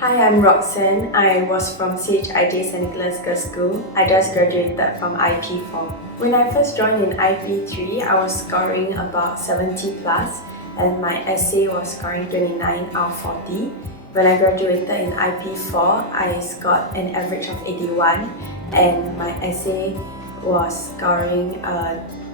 Hi, I'm Roxanne. I was from CHIJ St. Nicholas Girls' School. I just graduated from IP4. When I first joined in IP3, I was scoring about 70 plus and my essay was scoring 29 out of 40. When I graduated in IP4, I scored an average of 81 and my essay was scoring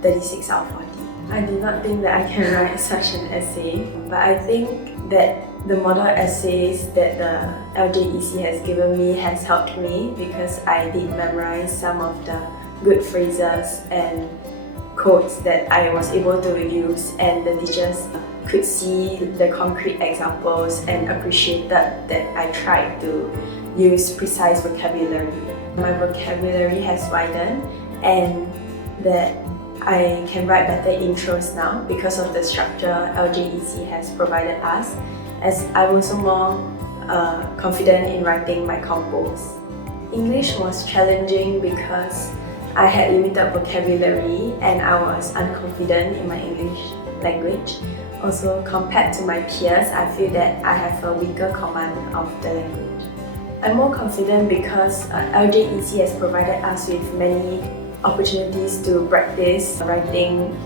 36 out of 40. I do not think that I can write such an essay, but I think that the model essays that the LJEC has given me has helped me because I did memorize some of the good phrases and quotes that I was able to use, and the teachers could see the concrete examples and appreciated that I tried to use precise vocabulary. My vocabulary has widened and that I can write better intros now because of the structure LJEC has provided us, as I'm also more confident in writing my compos. English was challenging because I had limited vocabulary and I was unconfident in my English language. Also, compared to my peers, I feel that I have a weaker command of the language. I'm more confident because LJEC has provided us with many opportunities to practice writing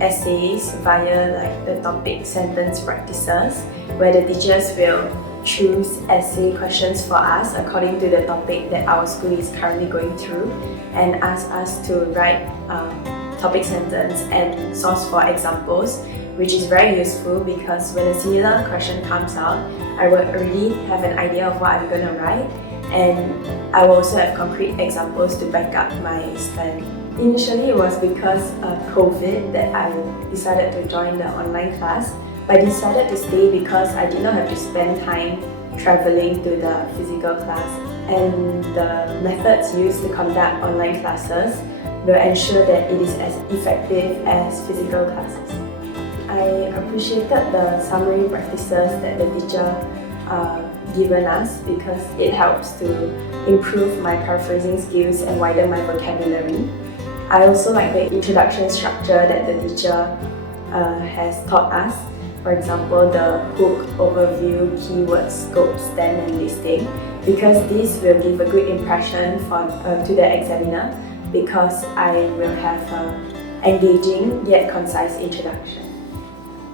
essays via the topic sentence practices, where the teachers will choose essay questions for us according to the topic that our school is currently going through and ask us to write topic sentence and source for examples, which is very useful because when a similar question comes out, I will already have an idea of what I'm going to write, and I will also have concrete examples to back up my study. Initially, it was because of COVID that I decided to join the online class, but I decided to stay because I did not have to spend time traveling to the physical class, and the methods used to conduct online classes will ensure that it is as effective as physical classes. I appreciated the summary practices that the teacher given us because it helps to improve my paraphrasing skills and widen my vocabulary. I also like the introduction structure that the teacher has taught us. For example, the hook, overview, keywords, scope, stand, and listing, because this will give a good impression to the examiner because I will have an engaging yet concise introduction.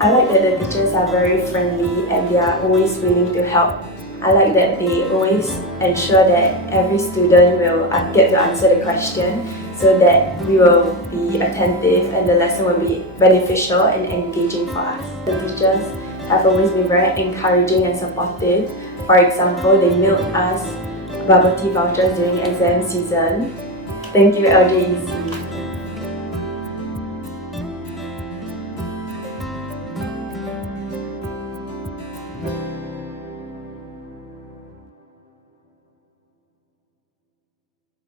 I like that the teachers are very friendly and they are always willing to help. I like that they always ensure that every student will get to answer the question so that we will be attentive and the lesson will be beneficial and engaging for us. The teachers have always been very encouraging and supportive. For example, they mailed us bubble tea vouchers during exam season. Thank you, LJEC.